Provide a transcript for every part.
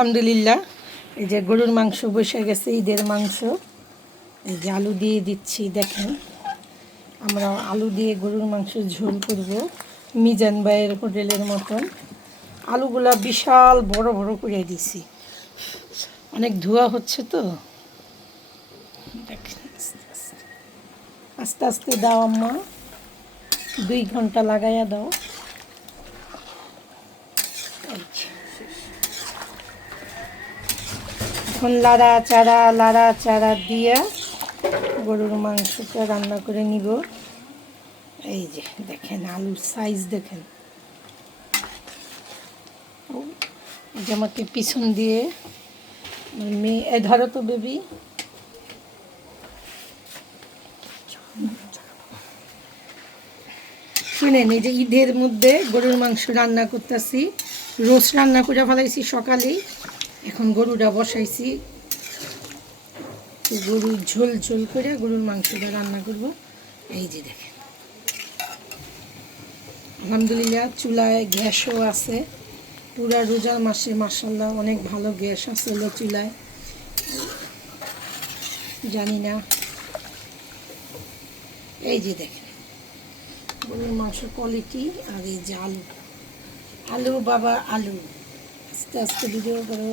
আলহামদুলিল্লাহ, এই যে গরুর মাংস বসে গেছে, ঈদের মাংস। এই যে আলু দিয়ে দিচ্ছি, দেখেন আমরা আলু দিয়ে গরুর মাংস ঝোল করব মিজান ভাইয়ের হোটেলের মতন। আলুগুলা বিশাল বড় বড় করে দিছি, অনেক ধোয়া হচ্ছে তো। দেখেন আস্তে আস্তে দাও আম্মা, 2 ঘন্টা লাগাইয়া দাও। এখন লাড়া চাড়া দিয়া গরুর মাংসটা রান্না করে নিব। এই যে দেখেন আলুর সাইজ দেখেন। এই যে আমাকে পিছন দিয়ে মেয়ে ধরো তো বেবি। শুনেন, এই যে ঈদের মধ্যে গরুর মাংস রান্না করতেছি, রোস্ট রান্না করে ফেলাইছি সকালেই, এখন গরুটা বসাইছি, গরুর ঝোল ঝোল করে গরুর মাংসটা রান্না করব। এই যে দেখেন আলহামদুলিল্লাহ চুলায় গ্যাসও আছে, পুরা রোজার মাসে মাশাআল্লাহ অনেক ভালো গ্যাস আছে চুলায়। জানি না, এই যে দেখেন গরুর মাংস কোয়ালিটি। আর এই যে আলু, আলু বাবা আলু, আস্তে আস্তে ভিডিও করো।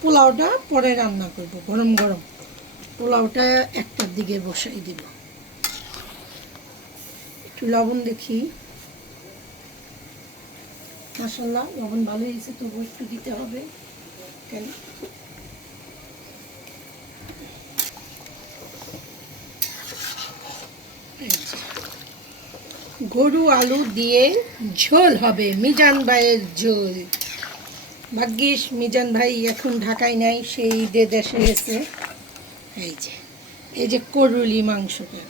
পোলাওটা পরে রান্না করব, গরম গরম পোলাওটা 1টার দিকে বসাই দিব। একটু লবণ দেখি, মাশাআল্লাহ লবণ ভালো হয়েছে, তবু একটু দিতে হবে। কেন গরু আলু দিয়ে ঝোল হবে, মিজান ভাইয়ের ঝোল। ভাগ্যিস মিজান ভাই এখন ঢাকায় নাই, সেই ঈদে দেশে গেছে। এই যে করুলি মাংসটা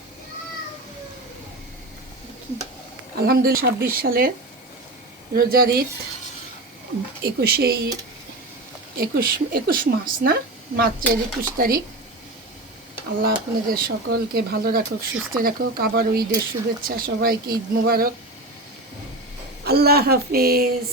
আলহামদুলিল্লাহ 26 সালে রোজার ঈদ, 21 মাস না, মার্চের 21 তারিখ। আল্লাহ আপনাদের সকলকে ভালো রাখুক, সুস্থ রাখুক। আবারও ঈদের শুভেচ্ছা সবাইকে, ঈদ মুবারক। আল্লাহ হাফিজ।